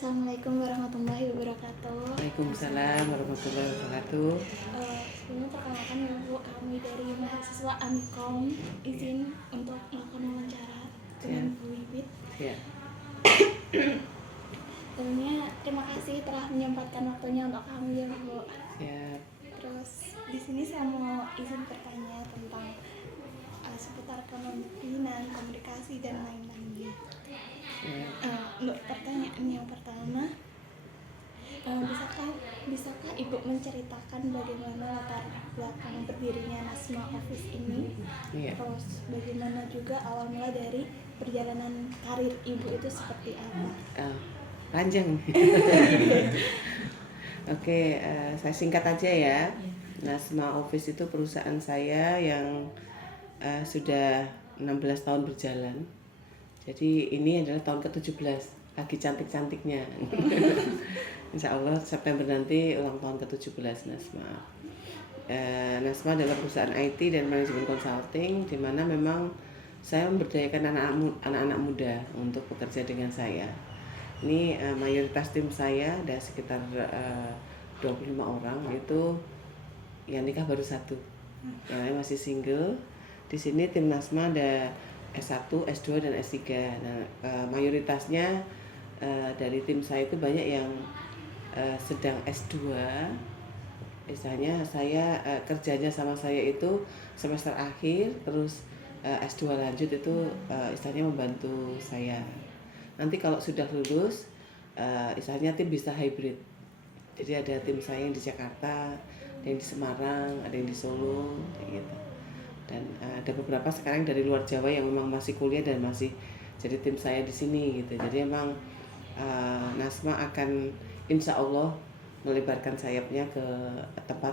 Assalamualaikum warahmatullahi wabarakatuh. Waalaikumsalam warahmatullahi wabarakatuh. Sebelumnya perkenalkan ya Bu, kami dari mahasiswa Amikom izin untuk melakukan wawancara dengan Bu Wibit. Ya. Sebelumnya terima kasih telah menyempatkan waktunya untuk kami ya Bu. Ya. Terus di sini saya mau izin bertanya tentang seputar kepemimpinan, komunikasi dan lain-lain. Untuk pertanyaan yang pertama, bisakah Ibu menceritakan bagaimana latar belakang berdirinya Nasma Office ini? Ya. Terus bagaimana juga awal mula dari perjalanan karir Ibu itu seperti apa? Panjang. Oke, saya singkat aja ya. Nasma Office itu perusahaan saya yang sudah 16 tahun berjalan. Jadi ini adalah tahun ke-17, lagi cantik-cantiknya. Insya Allah September nanti ulang tahun ke-17 Nasma. Nasma adalah perusahaan IT dan manajemen consulting, di mana memang saya memberdayakan anak-anak muda untuk bekerja dengan saya. Ini mayoritas tim saya ada sekitar 25 orang, itu yang nikah baru 1, yang lain masih single. Di sini tim Nasma ada S1, S2 dan S3. Nah, mayoritasnya dari tim saya itu banyak yang sedang S2. Misalnya saya kerjanya sama saya itu semester akhir, terus S2 lanjut itu istilahnya membantu saya. Nanti kalau sudah lulus, istilahnya tim bisa hybrid. Jadi ada tim saya yang di Jakarta, ada yang di Semarang, ada yang di Solo, kayak gitu. Dan ada beberapa sekarang dari luar Jawa yang memang masih kuliah dan masih jadi tim saya di sini gitu. Jadi emang Nasma akan insya Allah melebarkan sayapnya ke tempat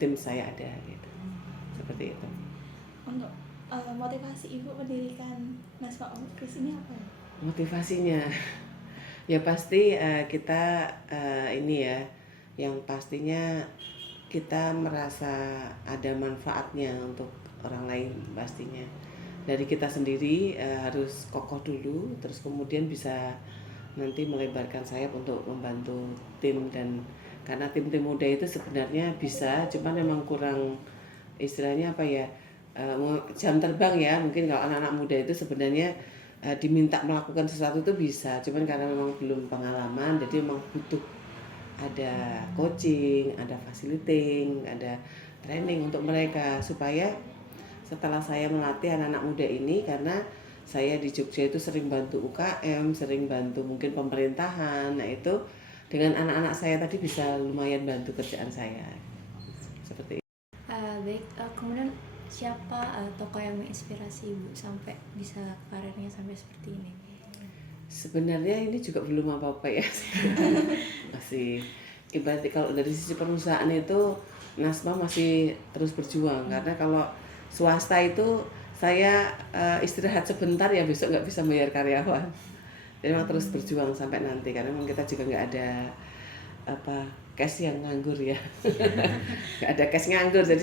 tim saya ada gitu. Seperti itu. Untuk motivasi Ibu mendirikan Nasma Office ini apa? Motivasinya ya pasti kita ini ya, yang pastinya kita merasa ada manfaatnya untuk orang lain pastinya. Dari kita sendiri harus kokoh dulu, terus kemudian bisa nanti melebarkan sayap untuk membantu tim. Dan karena tim-tim muda itu sebenarnya bisa, cuman memang kurang istilahnya apa ya, jam terbang ya. Mungkin kalau anak-anak muda itu sebenarnya diminta melakukan sesuatu itu bisa, cuman karena memang belum pengalaman, jadi memang butuh ada coaching, ada facilitating, ada training untuk mereka, supaya setelah saya melatih anak-anak muda ini, karena saya di Jogja itu sering bantu UKM, sering bantu mungkin pemerintahan. Nah itu dengan anak-anak saya tadi bisa lumayan bantu kerjaan saya. Seperti itu. Kemudian siapa tokoh yang menginspirasi Ibu sampai bisa karirnya sampai seperti ini? Sebenarnya ini juga belum apa-apa ya. Masih ibaratnya kalau dari sisi perusahaan itu Nasma masih terus berjuang. Karena kalau swasta itu saya istirahat sebentar ya besok nggak bisa bayar karyawan. Jadi memang terus berjuang sampai nanti, karena memang kita juga nggak ada cash yang nganggur ya. Nggak ada cash nganggur, jadi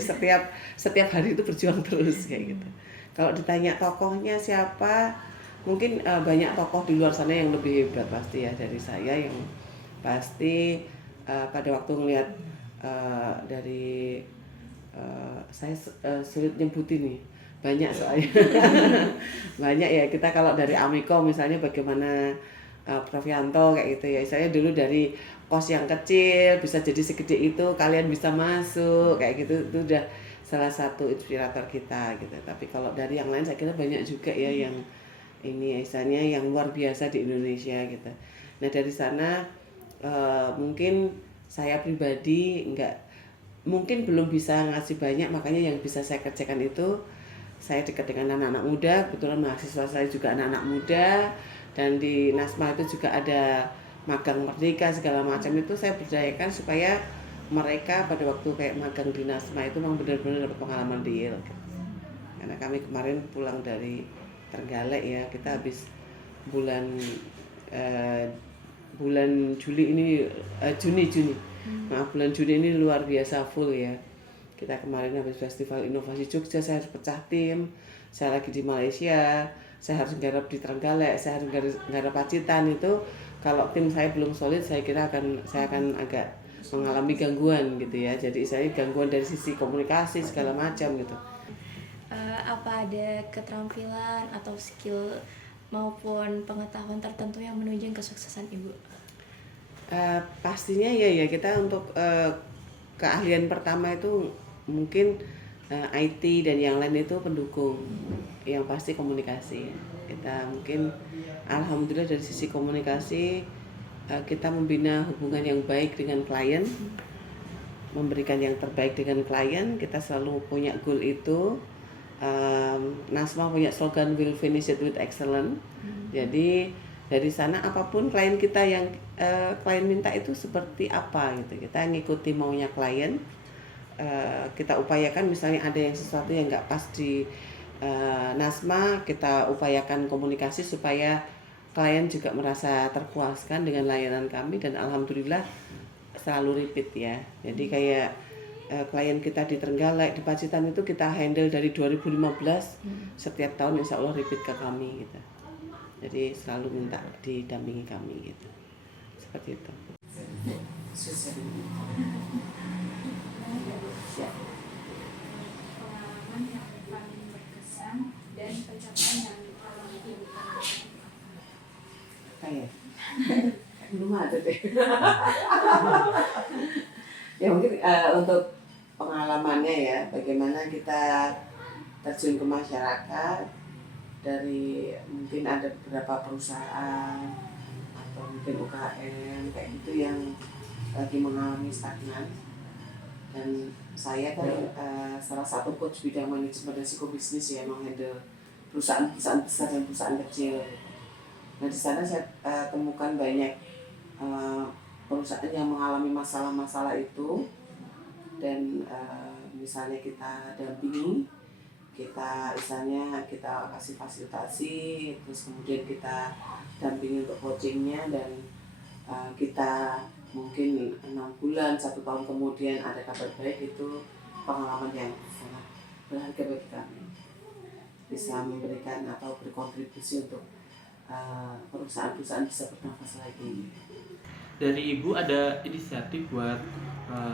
setiap hari itu berjuang terus kayak gitu. Kalau ditanya tokohnya siapa, mungkin banyak tokoh di luar sana yang lebih hebat pasti ya dari saya. Yang pasti pada waktu ngelihat dari saya sulit nyebutin nih, banyak soalnya. Banyak ya, kita kalau dari Amikom misalnya bagaimana Prof Yanto kayak gitu ya, saya dulu dari kos yang kecil bisa jadi segede itu, kalian bisa masuk kayak gitu, itu udah salah satu inspirator kita gitu. Tapi kalau dari yang lain saya kira banyak juga ya yang ini misalnya yang luar biasa di Indonesia gitu. Nah dari sana mungkin saya pribadi mungkin belum bisa ngasih banyak, makanya yang bisa saya kerjakan itu saya dekat dengan anak-anak muda. Kebetulan mahasiswa saya juga anak-anak muda, dan di Nasma itu juga ada magang merdeka segala macam. Itu saya berdayakan supaya mereka pada waktu kayak magang di Nasma itu memang benar-benar dapat pengalaman real. Karena kami kemarin pulang dari Trenggalek ya, kita habis bulan Juli ini Juni bulan Juni ini luar biasa full ya. Kita kemarin habis Festival Inovasi Jogja, saya harus pecah tim, saya lagi di Malaysia, saya harus nggarap di Trenggalek, saya harus nggarap Pacitan. Itu kalau tim saya belum solid, saya kira saya akan agak mengalami gangguan gitu ya. Jadi saya gangguan dari sisi komunikasi segala macam gitu. Apa ada keterampilan atau skill maupun pengetahuan tertentu yang menunjang kesuksesan Ibu? Pastinya ya kita untuk keahlian pertama itu mungkin IT dan yang lain itu pendukung. Yang pasti komunikasi. Kita mungkin alhamdulillah dari sisi komunikasi kita membina hubungan yang baik dengan klien, memberikan yang terbaik dengan klien. Kita selalu punya goal itu. Nasma punya slogan "We'll finish it with excellence". Jadi dari sana apapun klien kita yang klien minta itu seperti apa gitu, kita ngikuti maunya klien. Kita upayakan misalnya ada yang sesuatu yang nggak pas di Nasma, kita upayakan komunikasi supaya klien juga merasa terpuaskan dengan layanan kami, dan alhamdulillah selalu repeat ya. Jadi kayak klien kita di Trenggalek, di Pacitan itu kita handle dari 2015, setiap tahun insya Allah repeat ke kami gitu. Jadi selalu minta didampingi kami gitu, seperti itu. Pengalaman yang paling berkesan dan pencapaian yang paling Ibu Kayak belum ada deh. Ya mungkin untuk pengalamannya ya, bagaimana kita terjun ke masyarakat dari mungkin ada beberapa perusahaan atau mungkin UKM kayak gitu yang lagi mengalami stagnan, dan saya kan salah satu coach bidang manajemen risiko bisnis ya, menghandle perusahaan-perusahaan besar dan perusahaan kecil. Nah di sana saya temukan banyak perusahaan yang mengalami masalah-masalah itu, dan misalnya kita dampingi, kita misalnya kita kasih fasilitasi, terus kemudian kita dampingi untuk coachingnya, dan kita mungkin 6 bulan, 1 tahun kemudian ada kabar baik. Itu pengalaman yang sangat berharga bagi kami, bisa memberikan atau berkontribusi untuk perusahaan-perusahaan bisa bernafas lagi. Dari Ibu ada inisiatif buat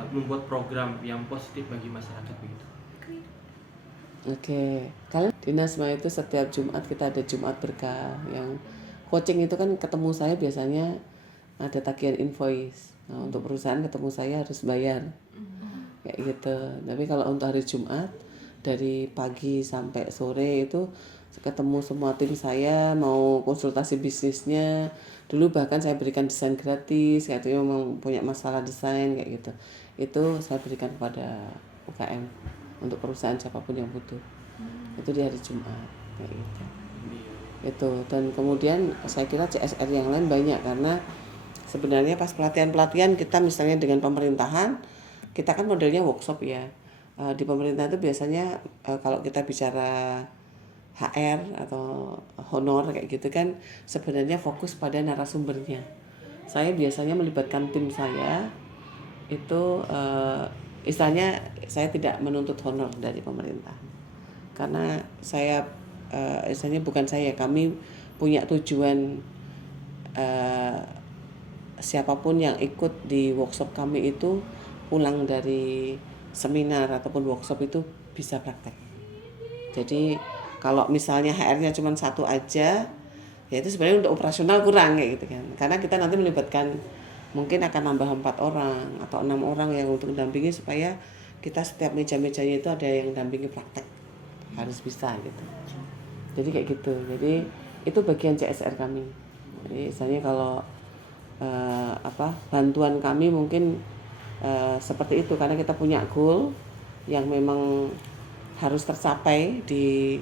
membuat program yang positif bagi masyarakat begitu? Oke, kalau di Nasma itu setiap Jumat kita ada Jumat Berkah, yang coaching itu kan ketemu saya biasanya ada tagihan invoice. Nah, untuk perusahaan ketemu saya harus bayar, kayak gitu. Tapi kalau untuk hari Jumat dari pagi sampai sore itu ketemu semua tim saya, mau konsultasi bisnisnya. Dulu bahkan saya berikan desain gratis, kayak itu memang punya masalah desain kayak gitu. Itu saya berikan kepada UKM untuk perusahaan siapapun yang butuh. Itu di hari Jumat kayak gitu. Itu, dan kemudian saya kira CSR yang lain banyak, karena sebenarnya pas pelatihan kita misalnya dengan pemerintahan, kita kan modelnya workshop ya. Di pemerintah itu biasanya kalau kita bicara HR atau honor kayak gitu kan sebenarnya fokus pada narasumbernya. Saya biasanya melibatkan tim saya itu istilahnya saya tidak menuntut honor dari pemerintah, karena saya istilahnya bukan saya, kami punya tujuan siapapun yang ikut di workshop kami itu pulang dari seminar ataupun workshop itu bisa praktek. Jadi kalau misalnya HR-nya cuma 1 aja, ya itu sebenarnya untuk operasional kurang kayak gitu kan. Karena kita nanti melibatkan mungkin akan nambah 4 orang atau 6 orang yang untuk mendampingi, supaya kita setiap meja-mejanya itu ada yang dampingi praktek. Harus bisa gitu. Jadi kayak gitu. Jadi itu bagian CSR kami. Jadi misalnya kalau bantuan kami mungkin seperti itu, karena kita punya goal yang memang harus tercapai di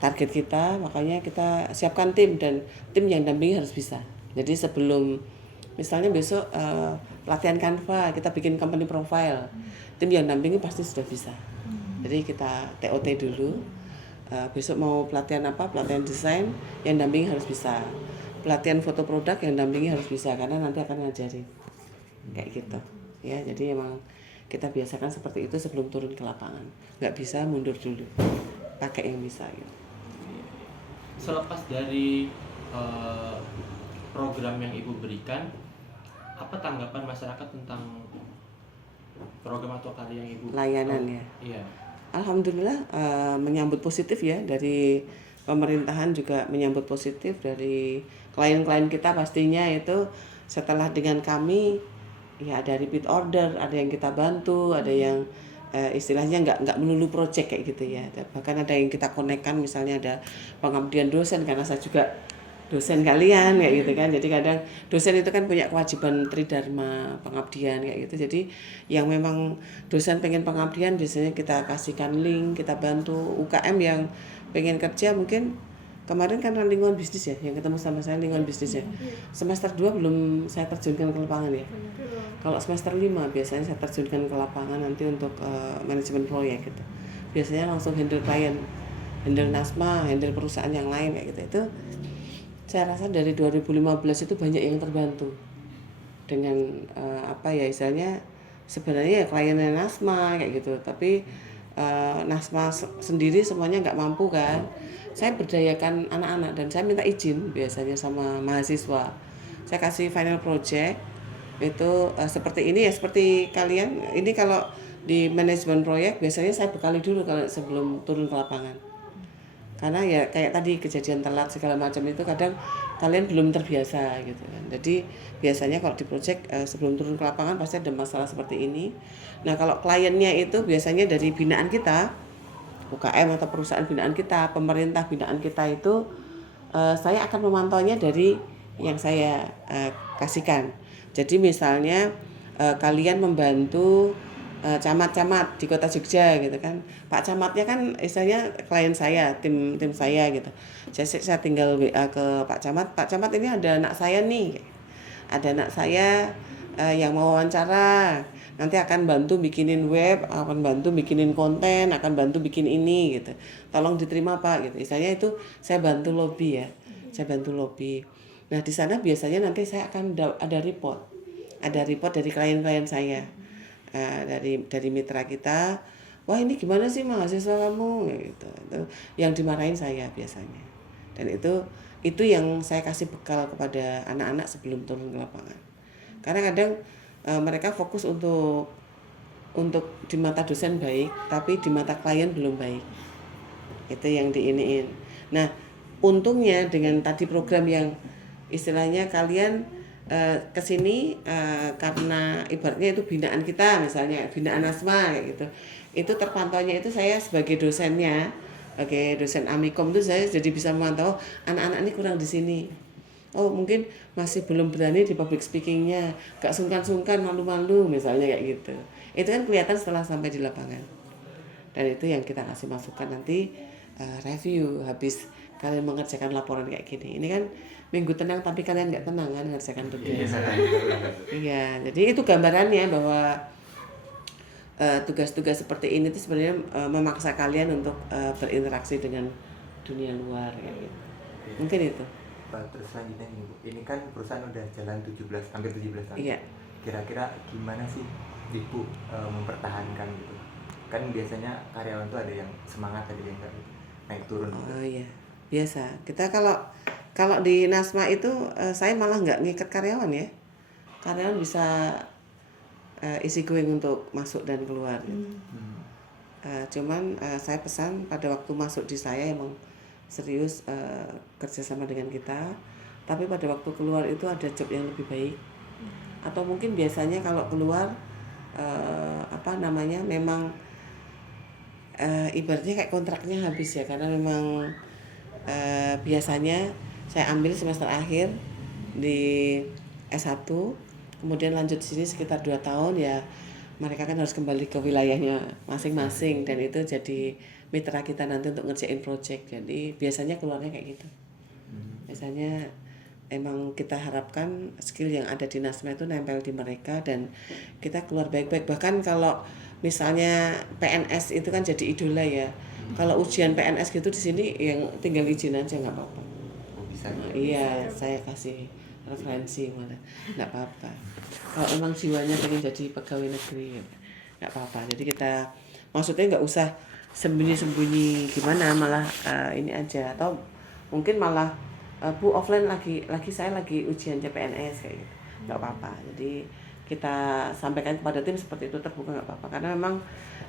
target kita, makanya kita siapkan tim, dan tim yang dampingi harus bisa. Jadi sebelum misalnya besok pelatihan Canva, kita bikin company profile, tim yang dampingi pasti sudah bisa. Jadi kita TOT dulu, besok mau pelatihan pelatihan desain, yang dampingi harus bisa. Pelatihan foto produk, yang dampingi harus bisa, karena nanti akan ngajarin kayak gitu ya. Jadi emang kita biasakan seperti itu sebelum turun ke lapangan, nggak bisa mundur dulu, pakai yang bisa gitu. Selepas dari program yang Ibu berikan, apa tanggapan masyarakat tentang program atau karya yang Ibu Layanan ya. Iya. Alhamdulillah menyambut positif ya, dari pemerintahan juga menyambut positif, dari klien-klien kita pastinya itu setelah dengan kami ya ada repeat order, ada yang kita bantu, ada yang istilahnya nggak melulu project kayak gitu ya. Bahkan ada yang kita konekkan, misalnya ada pengabdian dosen, karena saya juga dosen kalian kayak gitu kan. Jadi kadang dosen itu kan punya kewajiban tridharma pengabdian kayak gitu. Jadi yang memang dosen pengen pengabdian biasanya kita kasihkan link, kita bantu. UKM yang pengen kerja mungkin kemarin karena lingkungan bisnis ya, yang ketemu sama saya lingkungan bisnis ya. Semester 2 belum saya terjunkan ke lapangan ya. Kalau semester 5 biasanya saya terjunkan ke lapangan nanti untuk manajemen proyek gitu. Biasanya langsung handle klien, handle NASMA, handle perusahaan yang lain kayak gitu. Itu saya rasa dari 2015 itu banyak yang terbantu dengan apa ya istilahnya, sebenarnya ya kliennya NASMA kayak gitu, tapi NASMA sendiri semuanya nggak mampu kan. Saya berdayakan anak-anak dan saya minta izin biasanya sama mahasiswa. Saya kasih final project itu seperti ini ya, seperti kalian ini kalau di manajemen proyek biasanya saya bekali dulu kalau sebelum turun ke lapangan. Karena ya kayak tadi kejadian telat segala macam itu kadang kalian belum terbiasa gitu kan. Jadi biasanya kalau di project sebelum turun ke lapangan pasti ada masalah seperti ini. Nah kalau kliennya itu biasanya dari binaan kita, UKM atau perusahaan binaan kita, pemerintah binaan kita itu saya akan memantaunya dari yang saya kasihkan. Jadi misalnya kalian membantu camat-camat di Kota Jogja gitu kan. Pak camatnya kan istilahnya klien saya, tim saya gitu. Jadi saya tinggal WA ke Pak Camat. Pak Camat ini ada anak saya nih. Ada anak saya yang mau wawancara. Nanti akan bantu bikinin web, akan bantu bikinin konten, akan bantu bikin ini gitu. Tolong diterima Pak gitu. Istilahnya itu saya bantu lobby ya. Saya bantu lobby. Nah, di sana biasanya nanti saya akan ada report. Ada report dari klien-klien saya. Dari mitra kita, wah ini gimana sih mahasiswa kamu gitu. Itu yang dimarahin saya biasanya. Dan itu yang saya kasih bekal kepada anak-anak sebelum turun ke lapangan. Karena kadang mereka fokus untuk di mata dosen baik, tapi di mata klien belum baik. Itu yang diiniin. Nah, untungnya dengan tadi program yang istilahnya kalian kesini karena ibaratnya itu binaan kita, misalnya binaan NASMA kayak gitu. Itu terpantaunya itu saya sebagai dosennya, sebagai dosen Amikom itu saya jadi bisa memantau anak-anak ini kurang di sini. Oh mungkin masih belum berani di public speakingnya, gak sungkan-sungkan, malu-malu misalnya kayak gitu. Itu kan kelihatan setelah sampai di lapangan. Dan itu yang kita kasih masukan nanti review habis kalian mengerjakan laporan kayak gini. Ini kan minggu tenang tapi kalian nggak tenang kan mengerjakan tugas. Iya, jadi itu gambarannya bahwa tugas-tugas seperti ini itu sebenarnya memaksa kalian untuk berinteraksi dengan dunia luar kayak gitu. Mungkin itu. Terus selanjutnya nih Bu, ini kan perusahaan udah jalan hampir 17 tahun. Iya. Kira-kira gimana sih Ibu mempertahankan gitu? Kan biasanya karyawan tuh ada yang semangat, ada yang nggak naik turun. Oh iya, biasa. Kita kalau di NASMA itu saya malah nggak ngikat karyawan ya. Karyawan bisa easy going untuk masuk dan keluar. Gitu. Cuman saya pesan pada waktu masuk di saya emang serius kerjasama dengan kita. Tapi pada waktu keluar itu ada job yang lebih baik. Atau mungkin biasanya kalau keluar memang ibaratnya kayak kontraknya habis ya, karena memang biasanya saya ambil semester akhir di S1, kemudian lanjut di sini sekitar 2 tahun ya, mereka kan harus kembali ke wilayahnya masing-masing dan itu jadi mitra kita nanti untuk ngerjain project. Jadi biasanya keluarnya kayak gitu. Biasanya emang kita harapkan skill yang ada di NASMA itu nempel di mereka dan kita keluar baik-baik. Bahkan kalau misalnya PNS itu kan jadi idola ya. Kalau ujian PNS gitu di sini yang tinggal izin aja nggak apa-apa. Oh, bisa. Iya, saya kasih referensi malah nggak apa-apa. Kalau emang jiwanya pengen jadi pegawai negeri nggak apa-apa. Jadi kita maksudnya nggak usah sembunyi-sembunyi gimana, malah ini aja, atau mungkin malah Bu offline lagi saya lagi ujian CPNS kayak gitu, nggak apa-apa. Jadi kita sampaikan kepada tim seperti itu, terbuka nggak apa-apa, karena memang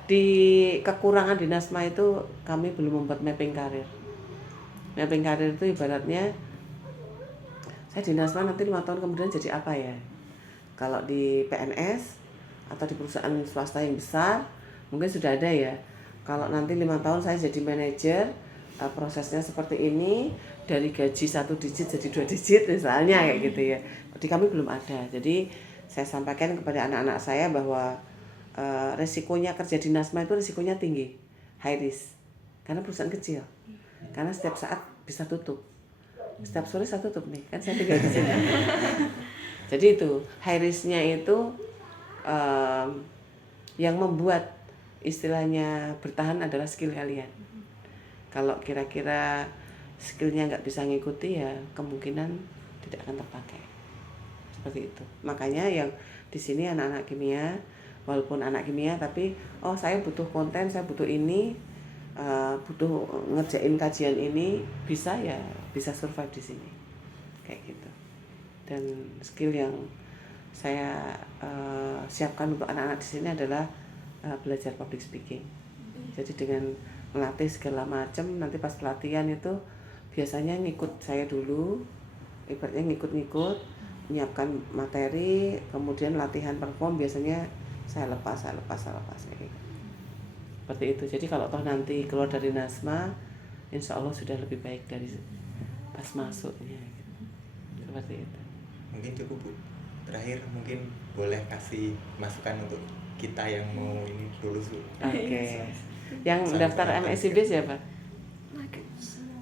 di kekurangan di Nasma itu kami belum membuat mapping karir. Mapping karir itu ibaratnya saya di Nasma nanti 5 tahun kemudian jadi apa ya. Kalau di PNS atau di perusahaan swasta yang besar mungkin sudah ada ya. Kalau nanti 5 tahun saya jadi manajer, prosesnya seperti ini, dari gaji 1 digit jadi 2 digit misalnya kayak gitu ya. Di kami belum ada. Jadi saya sampaikan kepada anak-anak saya bahwa resikonya kerja di Nasma itu resikonya tinggi, high risk, karena perusahaan kecil, karena setiap saat bisa tutup, setiap sore saya tutup nih, kan saya tinggal di sini. Jadi itu high risknya itu yang membuat istilahnya bertahan adalah skill kalian. Kalau kira-kira skillnya nggak bisa ngikuti ya kemungkinan tidak akan terpakai. Seperti itu. Makanya yang di sini anak-anak kimia, walaupun anak kimia tapi saya butuh konten, saya butuh ini, butuh ngerjain kajian ini, bisa survive di sini. Kayak gitu. Dan skill yang saya siapkan untuk anak-anak di sini adalah belajar public speaking. Jadi dengan melatih segala macam, nanti pas pelatihan itu biasanya ngikut saya dulu, ibaratnya ngikut-ngikut, menyiapkan materi, kemudian latihan perform biasanya saya lepas kayak gitu. Seperti itu. Jadi kalau toh nanti keluar dari Nasma, insya Allah sudah lebih baik dari pas masuknya gitu. Seperti itu. Mungkin cukup Bu. Terakhir mungkin boleh kasih masukan untuk kita yang mau ini lulus Bu. Oke. Yang daftar MSIB siapa?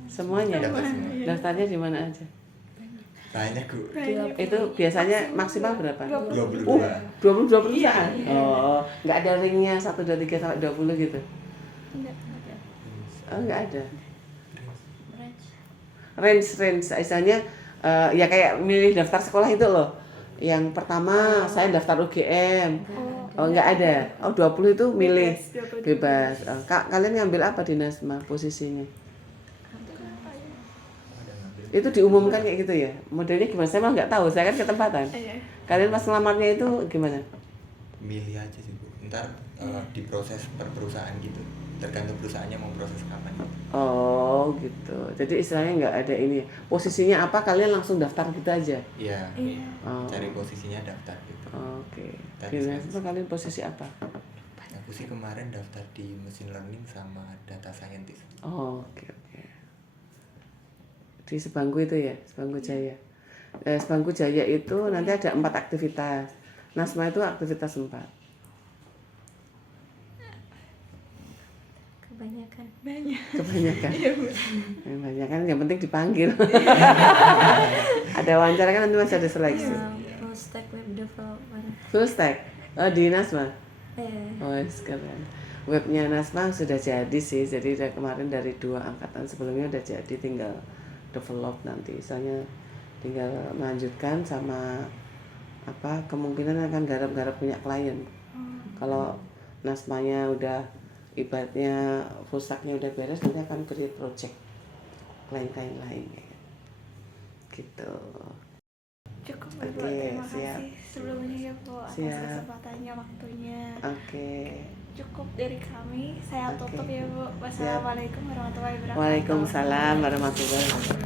Semuanya. Daftar semua. Daftarnya di mana aja? Banyak Bu. Itu biasanya maksimal berapa? 22. 22 perusahaan. Oh, nggak ada ringnya 1, 2, 3 sampai 20 gitu. Oh, nggak ada. Range, misalnya ya kayak milih daftar sekolah itu loh. Yang pertama saya daftar UGM. Oh, nggak ada. Oh, 20 itu milih bebas. Kalian ngambil apa di Nasma posisinya? Itu diumumkan kayak gitu ya? Modelnya gimana? Saya malah nggak tahu, saya kan ketempatan. Kalian pas ngelamarnya itu gimana? Milih aja sih Bu. Ntar diproses per perusahaan gitu. Tergantung perusahaannya mau proses kapan. Oh gitu. Jadi istilahnya nggak ada ini. Posisinya apa? Kalian langsung daftar gitu aja? Iya. Oh. Cari posisinya daftar gitu. Oke. Tadi Di saya- Nasma kalian posisi apa? Aku sih kemarin daftar di machine learning sama data scientist. Oh, oke. Di Sebangku itu ya, Sebangku Jaya. Sebangku Jaya itu nanti ada 4 aktivitas. Nasma itu aktivitas 4. Kebanyakan. Kebanyakan. Kebanyakan yang penting dipanggil. Ada wawancara kan nanti masih ada seleksi. Full stack web development. Full stack. Oh, di Nasma. Eh, Oh, sekarang webnya Nasma sudah jadi sih. Jadi udah kemarin dari 2 angkatan sebelumnya udah jadi, tinggal develop nanti. Misalnya tinggal melanjutkan sama kemungkinan akan garap-garap punya klien. Kalau Nasmanya udah ibaratnya full stacknya udah beres, nanti akan create project klien-klien lain gitu. Cukup Oke, Bu, terima siap. kasih sebelumnya ya Bu atas Siap. kesempatannya, waktunya. Oke. Cukup dari kami, saya Oke. tutup ya Bu. Wassalamualaikum warahmatullahi wabarakatuh. Waalaikumsalam warahmatullahi wabarakatuh.